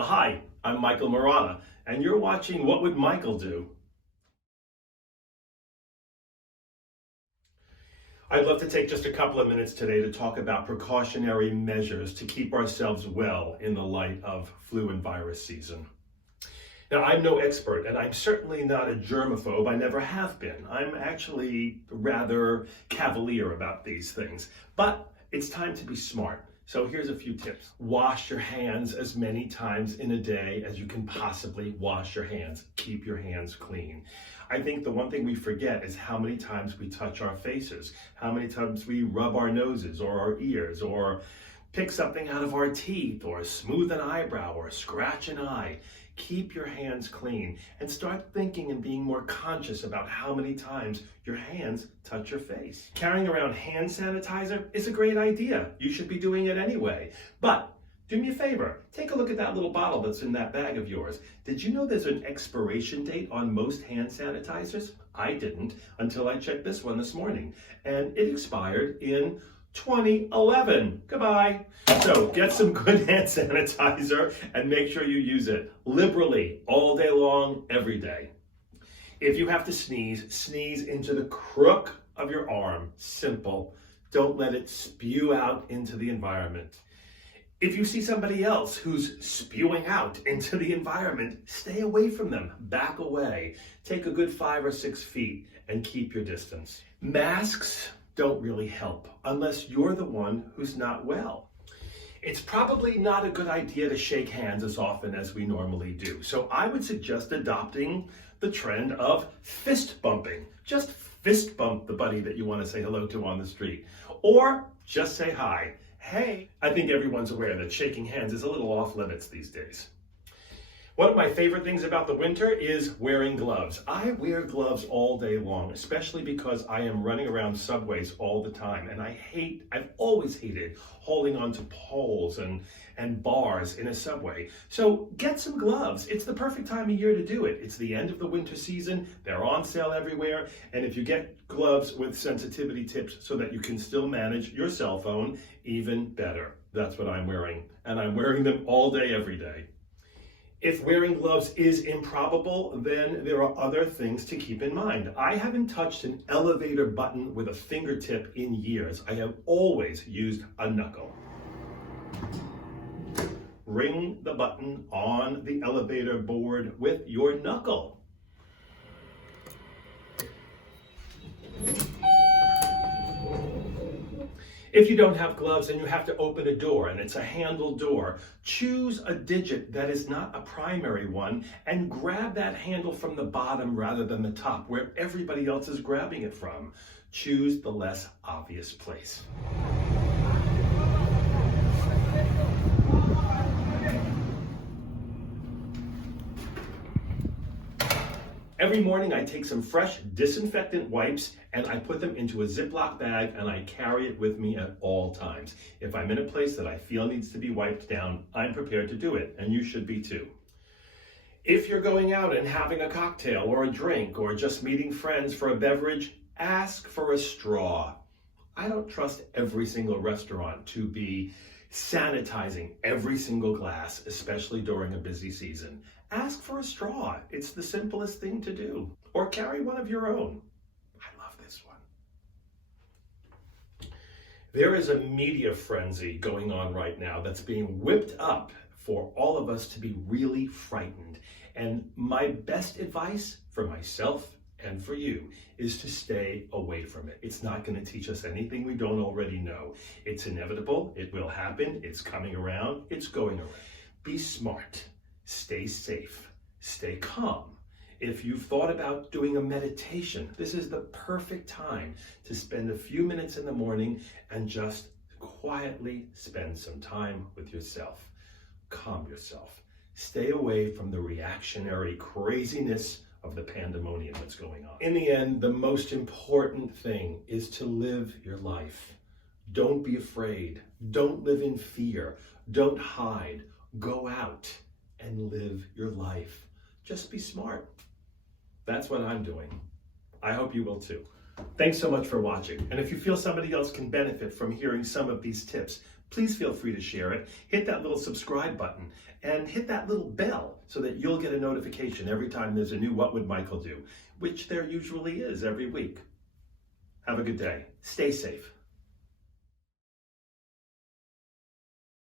Hi, I'm Michael Marana, and you're watching What Would Michael Do? I'd love to take just a couple of minutes today to talk about precautionary measures to keep ourselves well in the light of flu and virus season. Now, I'm no expert, and I'm certainly not a germaphobe. I never have been. I'm actually rather cavalier about these things, but it's time to be smart. So here's a few tips. Wash your hands as many times in a day as you can possibly wash your hands. Keep your hands clean. I think the one thing we forget is how many times we touch our faces, how many times we rub our noses or our ears, or pick something out of our teeth, or smooth an eyebrow, or scratch an eye. Keep your hands clean and start thinking and being more conscious about how many times your hands touch your face. Carrying around hand sanitizer is a great idea. You should be doing it anyway. But do me a favor, take a look at that little bottle that's in that bag of yours. Did you know there's an expiration date on most hand sanitizers? I didn't until I checked this one this morning, and it expired in 2011. Goodbye. So get some good hand sanitizer and make sure you use it liberally all day long, every day. If you have to sneeze, sneeze into the crook of your arm. Simple. Don't let it spew out into the environment. If you see somebody else who's spewing out into the environment, stay away from them. Back away. Take a good 5 or 6 feet and keep your distance. Masks don't really help unless you're the one who's not well. It's probably not a good idea to shake hands as often as we normally do. So I would suggest adopting the trend of fist bumping. Just fist bump the buddy that you want to say hello to on the street. Or just say hi. Hey. I think everyone's aware that shaking hands is a little off limits these days. One of my favorite things about the winter is wearing gloves. I wear gloves all day long, especially because I am running around subways all the time. And I've always hated holding onto poles and bars in a subway. So get some gloves. It's the perfect time of year to do it. It's the end of the winter season. They're on sale everywhere. And if you get gloves with sensitivity tips so that you can still manage your cell phone, even better. That's what I'm wearing. And I'm wearing them all day, every day. If wearing gloves is improbable, then there are other things to keep in mind. I haven't touched an elevator button with a fingertip in years. I have always used a knuckle. Ring the button on the elevator board with your knuckle. If you don't have gloves and you have to open a door and it's a handle door, choose a digit that is not a primary one and grab that handle from the bottom rather than the top where everybody else is grabbing it from. Choose the less obvious place. Every morning I take some fresh disinfectant wipes and I put them into a Ziploc bag and I carry it with me at all times. If I'm in a place that I feel needs to be wiped down, I'm prepared to do it, and you should be too. If you're going out and having a cocktail or a drink or just meeting friends for a beverage, ask for a straw. I don't trust every single restaurant to be sanitizing every single glass, especially during a busy season. Ask for a straw. It's the simplest thing to do. Or carry one of your own. I love this one. There is a media frenzy going on right now that's being whipped up for all of us to be really frightened. And my best advice for myself and for you is to stay away from it. It's not going to teach us anything we don't already know. It's inevitable. It will happen. It's coming around. It's going around. Be smart. Stay safe. Stay calm. If you've thought about doing a meditation, this is the perfect time to spend a few minutes in the morning and just quietly spend some time with yourself. Calm yourself. Stay away from the reactionary craziness of the pandemonium that's going on. In the end, the most important thing is to live your life. Don't be afraid. Don't live in fear. Don't hide. Go out and live your life. Just be smart. That's what I'm doing. I hope you will too. Thanks so much for watching. And if you feel somebody else can benefit from hearing some of these tips, please feel free to share it. Hit that little subscribe button and hit that little bell so that you'll get a notification every time there's a new What Would Michael Do, which there usually is every week. Have a good day. Stay safe.